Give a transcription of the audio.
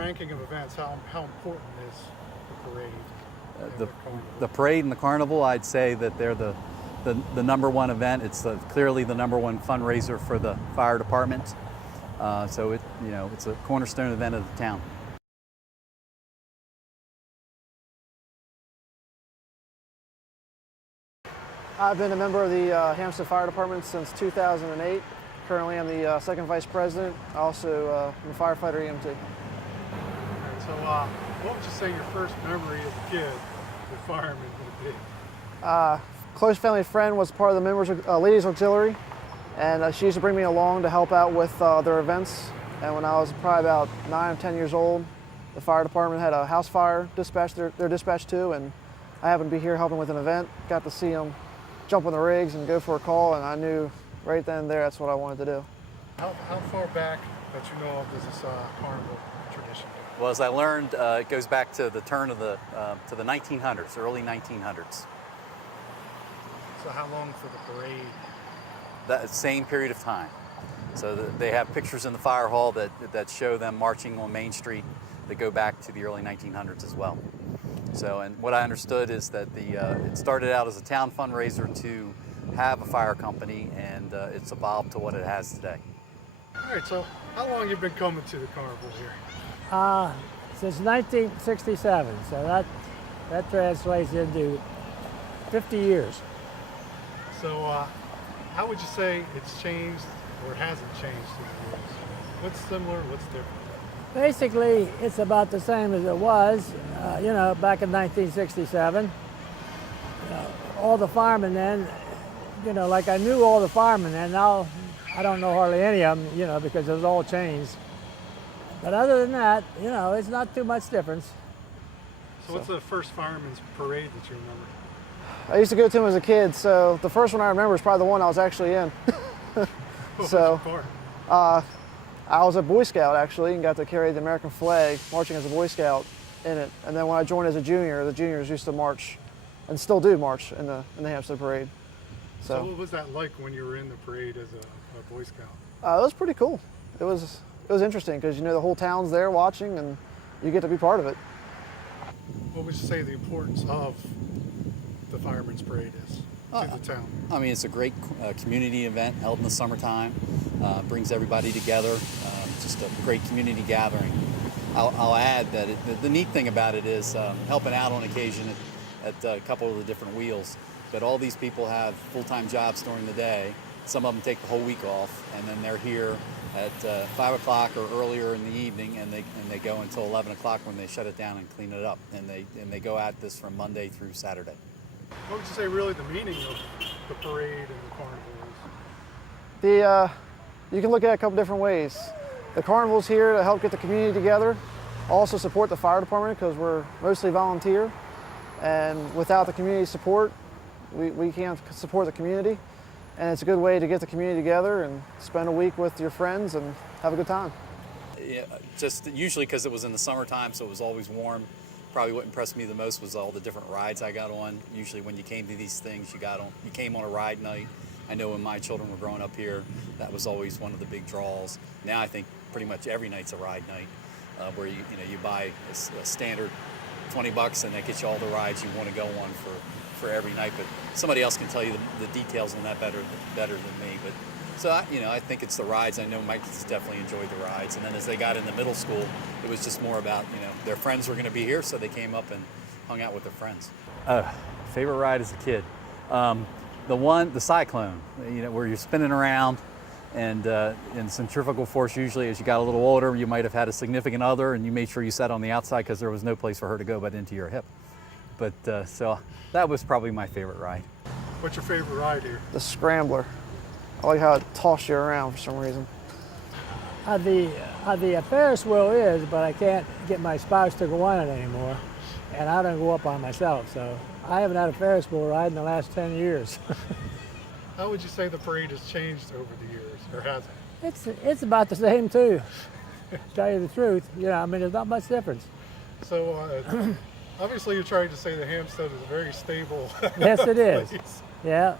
ranking of events, how important is the parade? The parade and the carnival, I'd say that they're the number one event. It's clearly the number one fundraiser for the fire department. So it's a cornerstone event of the town. I've been a member of the Hampstead Fire Department since 2008. Currently, I'm the second vice president. Also, I'm a firefighter EMT. So, what would you say your first memory as a kid with Fireman would be? Close family friend was part of the members of Ladies Auxiliary, and she used to bring me along to help out with their events. And when I was probably about 9 or 10 years old, the fire department had a house fire dispatch. They're dispatched to, and I happened to be here helping with an event. Got to see them jump on the rigs and go for a call, and I knew right then and there that's what I wanted to do. How far back that you know of does this carnival tradition go? Well, as I learned, it goes back to the turn of the 1900s, early 1900s. So how long for the parade? That same period of time. So they have pictures in the fire hall that show them marching on Main Street that go back to the early 1900s as well. So, and what I understood is that it started out as a town fundraiser to have a fire company, and it's evolved to what it has today. All right, so how long have you been coming to the carnival here? Since 1967, so that translates into 50 years. So how would you say it's changed or it hasn't changed through the years? What's similar, what's different? Basically, it's about the same as it was, back in 1967. All the firemen then, like I knew all the firemen then. Now I don't know hardly any of them, because it was all changed. But other than that, it's not too much difference. So what's the first fireman's parade that you remember? I used to go to them as a kid, so the first one I remember is probably the one I was actually in. So, I was a Boy Scout actually, and got to carry the American flag, marching as a Boy Scout in it. And then when I joined as a junior, the juniors used to march, and still do march in the Hampstead parade. So what was that like when you were in the parade as a Boy Scout? It was pretty cool. It was interesting because the whole town's there watching, and you get to be part of it. What would you say the importance of the Fireman's Parade is to the town? I mean, it's a great community event held in the summertime. Brings everybody together. Just a great community gathering. I'll add that the neat thing about it is helping out on occasion at a couple of the different wheels. But all these people have full-time jobs during the day. Some of them take the whole week off, and then they're here at 5 o'clock or earlier in the evening, and they go until 11 o'clock when they shut it down and clean it up. And they go at this from Monday through Saturday. What would you say really the meaning of the parade and the carnival is? You can look at it a couple different ways. The carnival's here to help get the community together, also support the fire department because we're mostly volunteer, and without the community support, we can't support the community. And it's a good way to get the community together and spend a week with your friends and have a good time. Yeah, just usually because it was in the summertime, so it was always warm. Probably what impressed me the most was all the different rides I got on. Usually when you came to these things, you came on a ride night. I know when my children were growing up here, that was always one of the big draws. Now I think pretty much every night's a ride night, where you buy a standard $20 and that gets you all the rides you want to go on for every night. But somebody else can tell you the details on that better than me. But so I think it's the rides. I know my kids definitely enjoyed the rides. And then as they got into middle school, it was just more about their friends were going to be here, so they came up and hung out with their friends. Favorite ride as a kid. The Cyclone, where you're spinning around, and centrifugal force. Usually as you got a little older, you might have had a significant other and you made sure you sat on the outside because there was no place for her to go but into your hip. But so that was probably my favorite ride. What's your favorite ride here? The Scrambler. I like how it tosses you around for some reason. The Ferris wheel is, but I can't get my spouse to go on it anymore, and I don't go up on myself, so I haven't had a Ferris wheel ride in the last 10 years. How would you say the parade has changed over the years, or has it? It's about the same too, to tell you the truth. There's not much difference. So obviously you're trying to say that Hampstead is a very stable Yes, it is. place. Yeah,